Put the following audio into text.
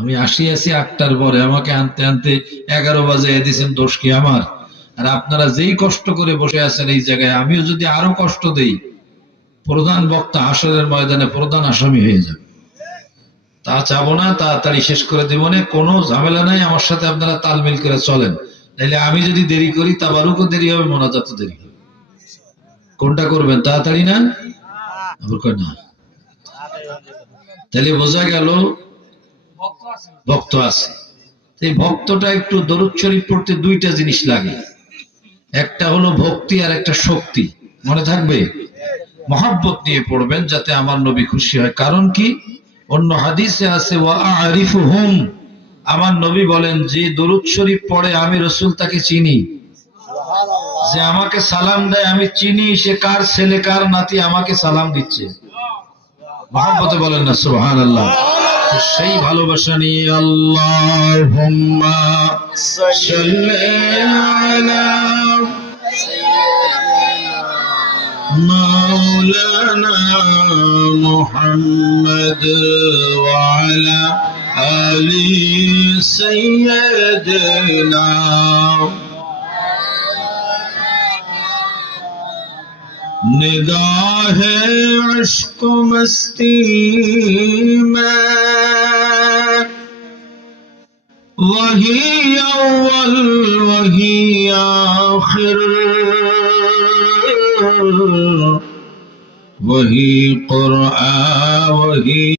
আমি আসিয়াছি 8টার পরে, আমাকে আনতে আনতে 11 বাজে দিয়েছেন, দোষ কি আমার? আর আপনারা যেই কষ্ট করে বসে আছেন এই জায়গায়, আমিও যদি আরো কষ্ট দেই, প্রধান বক্তা হাসরের ময়দানে প্রধান আসামি হয়ে যাবে। তা চাবো না, তাড়াতাড়ি শেষ করে দেবো না, কোনো ঝামেলা নাই, আমার সাথে আপনারা তালমিল করে চলেন। তাইলে আমি যদি দেরি করি, তাবারুকও দেরি হবে, মোনাজাতও দেরি হবে। কোনটা করবেন? তাড়াতাড়ি না? আবার কয় না। তাহলে বোঝা গেল ভক্ত আছে। এই ভক্তটা একটু দরুদ শরীফ পড়তে দুইটা জিনিস লাগে, একটা হলো ভক্তি আর একটা শক্তি। মনে থাকবে, মহব্বত নিয়ে পড়বেন যাতে আমার নবী খুশি হয়। কারণ কি? অন্য হাদিসে আছে, ওয়া আরিফুহুম, আমার নবী বলেন যে দরুদ শরীফ পড়ে আমি রাসূল তাকে চিনি, যে আমাকে সালাম দেয় আমি চিনি, সে কার ছেলে কার নাতি আমাকে সালাম দিচ্ছে। মহব্বতে বলেন না সুবহানাল্লাহ। সেই ভালোবাসা নিয়ে আল্লাহুম্মা সাল্লি আলা মাওলানা মুহাম্মদ ওয়া আলা আলি সাইয়্যিদিনা। निगाहे इश्क मस्ती में वही अव्वल वही आखिर, वही कुरआन वही